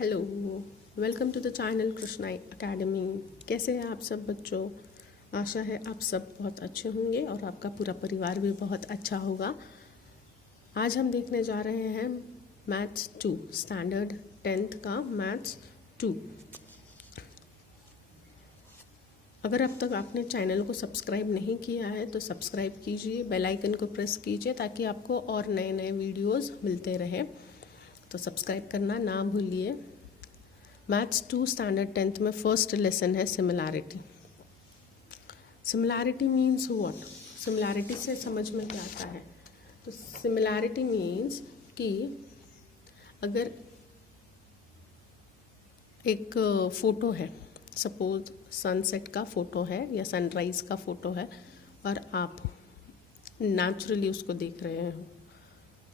Hello, welcome to the channel Krishna academy. कैसे हैं आप सब बच्चों? आशा है आप सब बहुत अच्छे होंगे और आपका पूरा परिवार भी बहुत अच्छा होगा। आज हम देखने जा रहे हैं मैथ्स 2 स्टैंडर्ड 10th का मैथ्स 2। अगर अब तक आपने चैनल को सब्सक्राइब नहीं किया है तो सब्सक्राइब कीजिए, बेल आइकन को प्रेस कीजिए ताकि आपको और नए नए वीडियोस मिलते रहे। तो सब्सक्राइब करना ना भूलिए। मैथ्स 2 स्टैंडर्ड 10th में फर्स्ट लेसन है similarity. Similarity means what? Similarity से समझ में क्या आता है? तो सिमिलैरिटी मीन्स कि अगर एक फ़ोटो है, सपोज सनसेट का फ़ोटो है या सनराइज़ का फ़ोटो है और आप नेचुरली उसको देख रहे हो,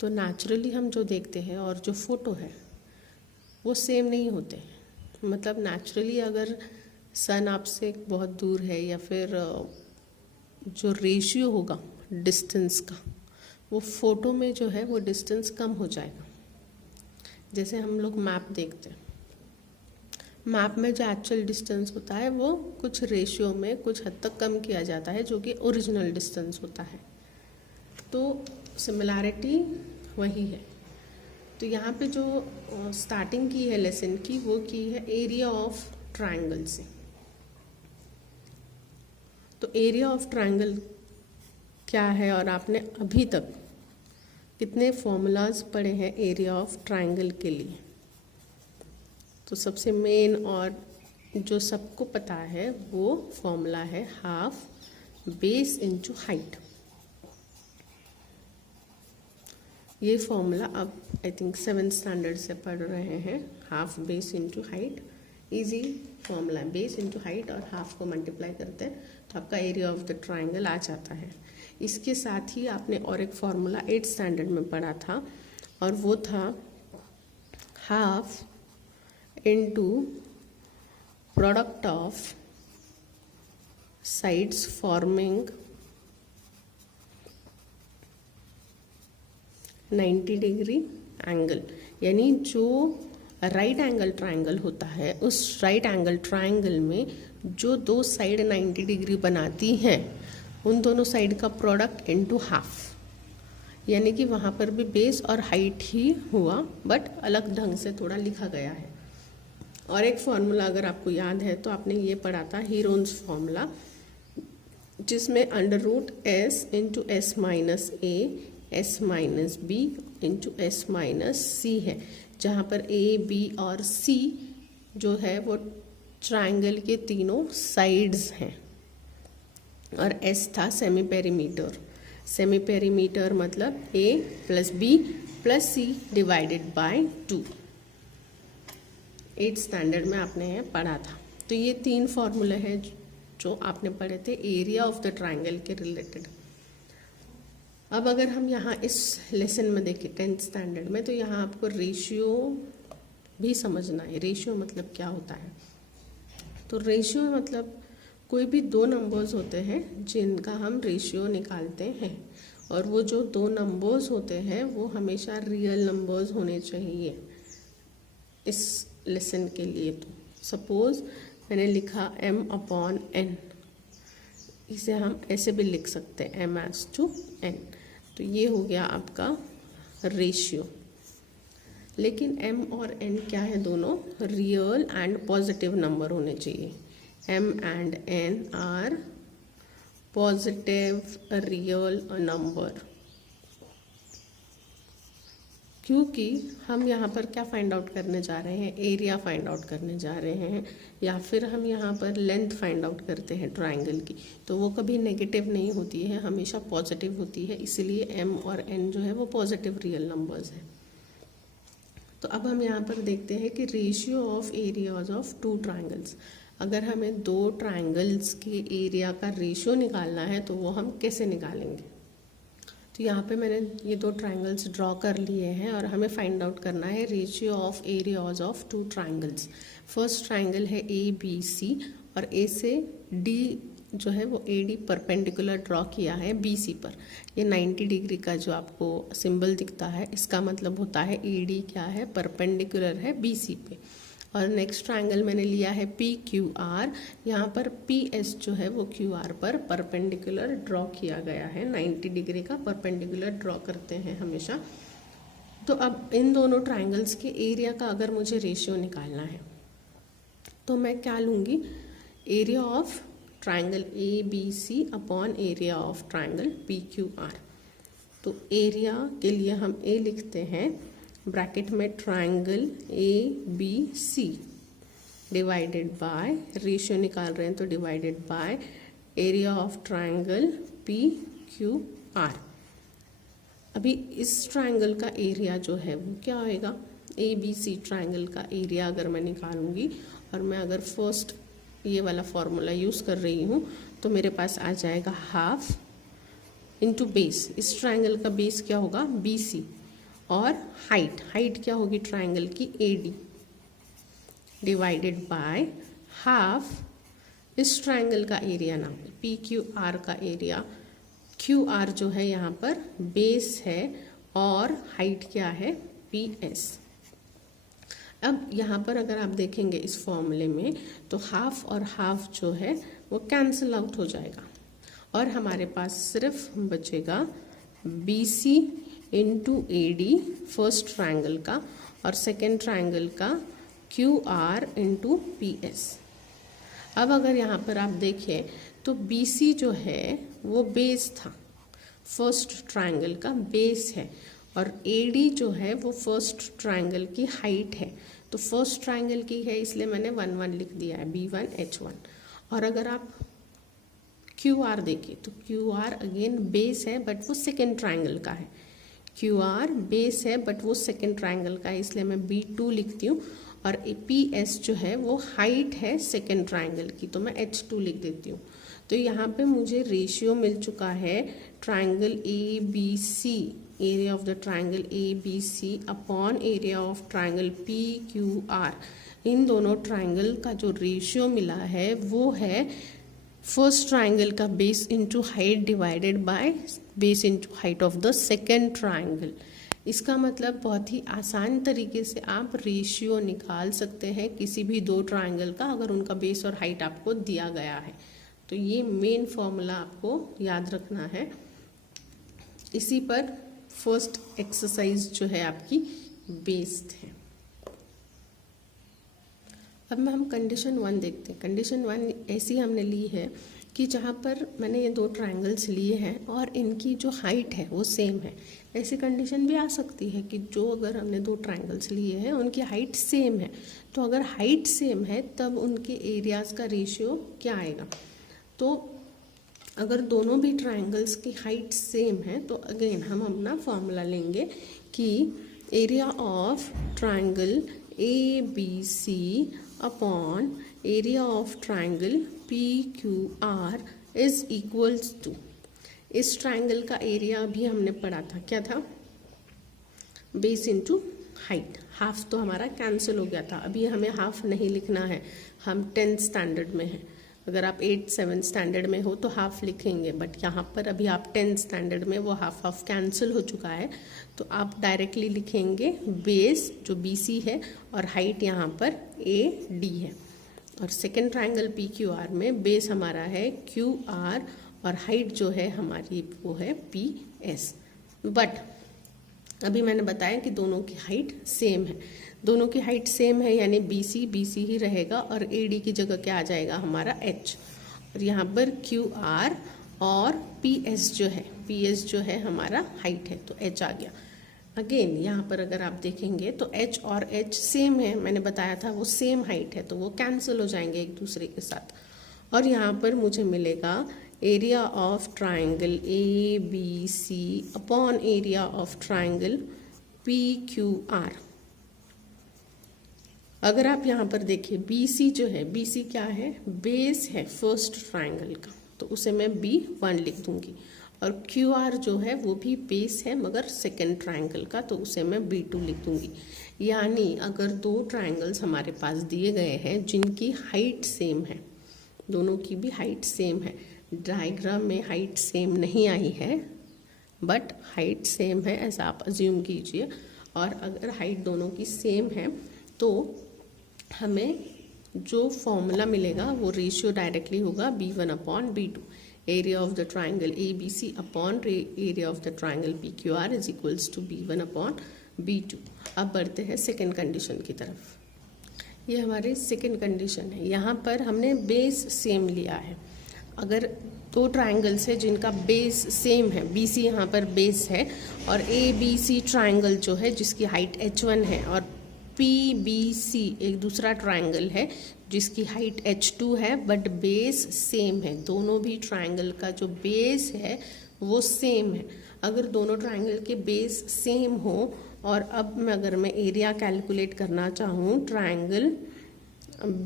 तो नेचुरली हम जो देखते हैं और जो फ़ोटो है वो सेम नहीं होते। मतलब नेचुरली अगर सन आपसे बहुत दूर है या फिर जो रेशियो होगा डिस्टेंस का, वो फ़ोटो में जो है वो डिस्टेंस कम हो जाएगा। जैसे हम लोग मैप देखते हैं, मैप में जो एक्चुअल डिस्टेंस होता है वो कुछ रेशियो में कुछ हद तक कम किया जाता है, जो कि ओरिजिनल डिस्टेंस होता है। तो सिमिलैरिटी वही है। तो यहाँ पे जो स्टार्टिंग की है लेसन की, वो की है एरिया ऑफ ट्रायंगल से। तो एरिया ऑफ ट्रायंगल क्या है और आपने अभी तक कितने फॉर्मूलाज पढ़े हैं एरिया ऑफ ट्रायंगल के लिए? तो सबसे मेन और जो सबको पता है वो फॉर्मूला है हाफ बेस इनटू हाइट। ये फॉर्मूला अब आई थिंक 7th स्टैंडर्ड से पढ़ रहे हैं। Half base into height, easy formula है। बेस इनटू हाइट और हाफ को मल्टीप्लाई करते हैं तो आपका एरिया ऑफ द ट्रायंगल आ जाता है। इसके साथ ही आपने और एक फॉर्मूला 8th स्टैंडर्ड में पढ़ा था और वो था half into product of sides forming 90 degree angle. यानी जो राइट एंगल ट्रायंगल होता है, उस राइट एंगल ट्रायंगल में जो दो साइड 90 डिग्री बनाती हैं, उन दोनों साइड का प्रोडक्ट इनटू हाफ। यानी कि वहाँ पर भी बेस और हाइट ही हुआ, बट अलग ढंग से थोड़ा लिखा गया है। और एक फॉर्मूला अगर आपको याद है तो आपने ये पढ़ा था हीरोन्स फॉर्मूला, जिसमें under root S into S minus A S minus B into S minus C है, जहाँ पर ए बी और सी जो है वो ट्रायंगल के तीनों साइड्स हैं। और एस था सेमी पेरीमीटर। सेमी पेरीमीटर मतलब A plus B plus C divided by 2। 8th standard में आपने पढ़ा था। तो ये 3 फॉर्मूले हैं जो आपने पढ़े थे एरिया ऑफ द ट्रायंगल के रिलेटेड। अब अगर हम यहाँ इस लेसन में देखें 10th स्टैंडर्ड में, तो यहाँ आपको रेशियो भी समझना है। रेशियो मतलब क्या होता है? तो रेशियो मतलब कोई भी दो नंबर्स होते हैं जिनका हम रेशियो निकालते हैं, और वो जो दो नंबर्स होते हैं वो हमेशा रियल नंबर्स होने चाहिए इस लेसन के लिए। तो सपोज मैंने लिखा m/n, इसे हम ऐसे भी लिख सकते हैं m/n। तो ये हो गया आपका रेशियो। लेकिन m और n क्या है? दोनों रियल एंड पॉजिटिव नंबर होने चाहिए। m and n are positive real number. क्योंकि हम यहाँ पर क्या फाइंड आउट करने जा रहे हैं? एरिया फाइंड आउट करने जा रहे हैं, या फिर हम यहाँ पर लेंथ फाइंड आउट करते हैं ट्रायंगल की। तो वो कभी नेगेटिव नहीं होती है, हमेशा पॉजिटिव होती है। इसीलिए m और n जो है वो पॉजिटिव रियल नंबर्स हैं। तो अब हम यहाँ पर देखते हैं कि ratio of areas of 2 triangles. अगर हमें 2 ट्रायंगल्स के एरिया का रेशियो निकालना है तो वो हम कैसे निकालेंगे? तो यहाँ पे मैंने ये 2 ट्रायंगल्स ड्रॉ कर लिए हैं और हमें फाइंड आउट करना है ratio of areas of 2 triangles. First triangle है ए बी सी, और ए से डी जो है वो AD परपेंडिकुलर ड्रॉ किया है BC पर। ये 90 डिग्री का जो आपको सिंबल दिखता है इसका मतलब होता है AD क्या है, परपेंडिकुलर है BC पे। और नेक्स्ट ट्रायंगल मैंने लिया है PQR, यहाँ पर PS जो है वो QR पर परपेंडिकुलर ड्रॉ किया गया है। 90 डिग्री का परपेंडिकुलर ड्रॉ करते हैं हमेशा। तो अब इन दोनों ट्रायंगल्स के एरिया का अगर मुझे रेशियो निकालना है तो मैं क्या लूँगी, area of triangle ABC upon area of triangle PQR। तो एरिया के लिए हम A लिखते हैं, ब्रैकेट में triangle ABC divided by, ratio निकाल रहे हैं तो divided by area of triangle PQR। अभी इस ट्रायंगल का एरिया जो है वो क्या होएगा, ABC ट्रायंगल का एरिया अगर मैं निकालूंगी और मैं अगर फर्स्ट ये वाला फॉर्मूला यूज़ कर रही हूँ तो मेरे पास आ जाएगा हाफ इंटू बेस। इस ट्रायंगल का बेस क्या होगा BC, और हाइट क्या होगी ट्रायंगल की AD डिवाइडेड बाय हाफ इस ट्रायंगल का एरिया ना PQR का एरिया। QR जो है यहाँ पर बेस है और हाइट क्या है PS। अब यहाँ पर अगर आप देखेंगे इस फॉर्मूले में तो हाफ और हाफ जो है वो कैंसिल आउट हो जाएगा और हमारे पास सिर्फ बचेगा BC into AD first triangle का और सेकेंड ट्रायंगल का QR इंटू PS। अब अगर यहाँ पर आप देखें तो BC जो है वो बेस था, फर्स्ट ट्रायंगल का बेस है, और AD जो है वो फर्स्ट ट्रायंगल की हाइट है। तो फर्स्ट ट्रायंगल की है इसलिए मैंने 1 1 लिख दिया है, B1H1। और अगर आप QR देखें तो QR अगेन बेस है बट वो सेकेंड ट्रायंगल का है। QR बेस है बट वो सेकेंड ट्रायंगल का है इसलिए मैं B2 लिखती हूँ। और PS जो है वो हाइट है सेकेंड ट्रायंगल की तो मैं H2 लिख देती हूँ। तो यहाँ पे मुझे रेशियो मिल चुका है triangle ABC, area of the triangle ABC upon area of triangle PQR। इन दोनों ट्रायंगल का जो रेशियो मिला है वो है फर्स्ट ट्रायंगल का base into height divided by base into height of the second triangle. इसका मतलब बहुत ही आसान तरीके से आप रेशियो निकाल सकते हैं किसी भी दो ट्रायंगल का अगर उनका बेस और हाइट आपको दिया गया है। तो ये मेन फॉर्मूला आपको याद रखना है। इसी पर फर्स्ट एक्सरसाइज जो है आपकी बेस्ड है। अब हम कंडीशन 1 देखते हैं। कंडीशन 1 ऐसी हमने ली है कि जहाँ पर मैंने ये दो ट्रायंगल्स लिए हैं और इनकी जो हाइट है वो सेम है। ऐसी कंडीशन भी आ सकती है कि जो अगर हमने दो ट्रायंगल्स लिए हैं उनकी हाइट सेम है, तो अगर हाइट सेम है तब उनके एरियाज़ का रेशियो क्या आएगा। तो अगर दोनों भी ट्रायंगल्स की हाइट सेम है तो अगेन हम अपना फॉर्मूला लेंगे कि area of triangle ABC upon area of triangle PQR is equals to, इस ट्रायंगल का एरिया अभी हमने पढ़ा था क्या था, बेस इंटू हाइट। हाफ तो हमारा कैंसिल हो गया था, अभी हमें हाफ नहीं लिखना है, हम 10th स्टैंडर्ड में हैं। अगर आप 8th 7th स्टैंडर्ड में हो तो हाफ लिखेंगे, बट यहाँ पर अभी आप 10th स्टैंडर्ड में वो हाफ कैंसिल हो चुका है, तो आप डायरेक्टली लिखेंगे बेस जो BC है और हाइट यहाँ पर AD है। और सेकेंड ट्रायंगल PQR में बेस हमारा है QR और हाइट जो है हमारी वो है PS। बट अभी मैंने बताया कि दोनों की हाइट सेम है, दोनों की हाइट सेम है यानी BC ही रहेगा और AD की जगह क्या आ जाएगा हमारा H। और यहाँ पर QR और PS जो है हमारा हाइट है तो H आ गया। अगेन यहाँ पर अगर आप देखेंगे तो H और H सेम है, मैंने बताया था वो सेम हाइट है तो वो कैंसिल हो जाएंगे एक दूसरे के साथ। और यहाँ पर मुझे मिलेगा area of triangle ABC upon area of triangle PQR। अगर आप यहाँ पर देखिए BC जो है, BC क्या है, बेस है फर्स्ट ट्रायंगल का, तो उसे मैं B1 लिख दूंगी। और QR जो है वो भी बेस है मगर सेकेंड ट्रायंगल का, तो उसे मैं B2 लिख दूंगी। यानी अगर दो ट्रायंगल्स हमारे पास दिए गए हैं जिनकी हाइट सेम है दोनों की भी हाइट सेम है। डायग्राम में हाइट सेम नहीं आई है, बट हाइट सेम है ऐसा आप अज्यूम कीजिए। और अगर हाइट दोनों की सेम है तो हमें जो फॉर्मूला मिलेगा वो रेशियो डायरेक्टली होगा B1/B2, area of the triangle ABC upon area of the triangle PQR is equals to B1/B2। अब बढ़ते हैं सेकेंड कंडीशन की तरफ। ये हमारी सेकेंड कंडीशन है। यहाँ पर हमने बेस सेम लिया है। अगर दो ट्राइंगल्स है जिनका बेस सेम है, BC यहाँ पर बेस है, और ABC ट्राइंगल जो है जिसकी हाइट H1 है, और PBC एक दूसरा ट्राइंगल है जिसकी हाइट H2 है, बट बेस सेम है। दोनों भी ट्राइंगल का जो बेस है वो सेम है। अगर दोनों ट्राइंगल के बेस सेम हो, और अब अगर मैं एरिया कैलकुलेट करना चाहूँ, ट्राइंगल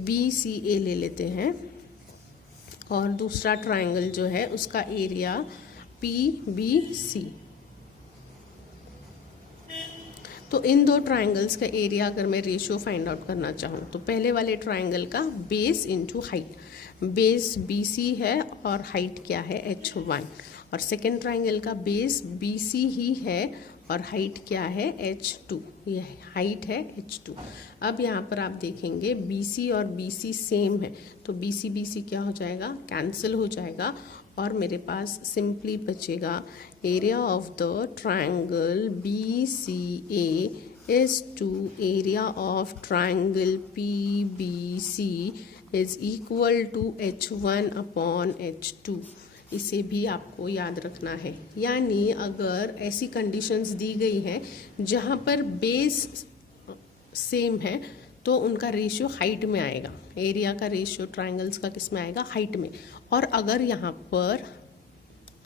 BCA ले लेते हैं और दूसरा ट्राइंगल जो है उसका एरिया PBC। तो इन दो ट्राइंगल्स का एरिया अगर मैं रेशियो फाइंड आउट करना चाहूँ तो पहले वाले ट्राइंगल का base into height, base BC है और हाइट क्या है H1, और सेकेंड ट्राइंगल का बेस BC ही है और हाइट क्या है H2, ये हाइट है H2। अब यहाँ पर आप देखेंगे BC और BC सेम है, तो BC BC क्या हो जाएगा, कैंसिल हो जाएगा, और मेरे पास सिंपली बचेगा area of the triangle BCA is to area of triangle PBC is equal to H1/H2। इसे भी आपको याद रखना है। यानी अगर ऐसी कंडीशंस दी गई हैं जहाँ पर बेस सेम है तो उनका रेशियो हाइट में आएगा, एरिया का रेशियो ट्राइंगल्स का किस में आएगा, हाइट में। और अगर यहाँ पर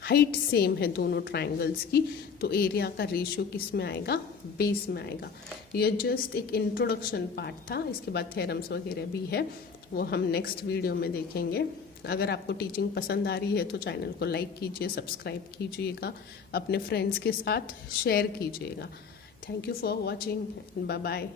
हाइट सेम है दोनों ट्राइंगल्स की तो एरिया का रेशियो किस में आएगा, बेस में आएगा। ये जस्ट एक इंट्रोडक्शन पार्ट था, इसके बाद थ्योरम्स वगैरह भी है, वो हम नेक्स्ट वीडियो में देखेंगे। अगर आपको टीचिंग पसंद आ रही है तो चैनल को लाइक कीजिए, सब्सक्राइब कीजिएगा, अपने फ्रेंड्स के साथ शेयर कीजिएगा। Thank you for watching, bye bye.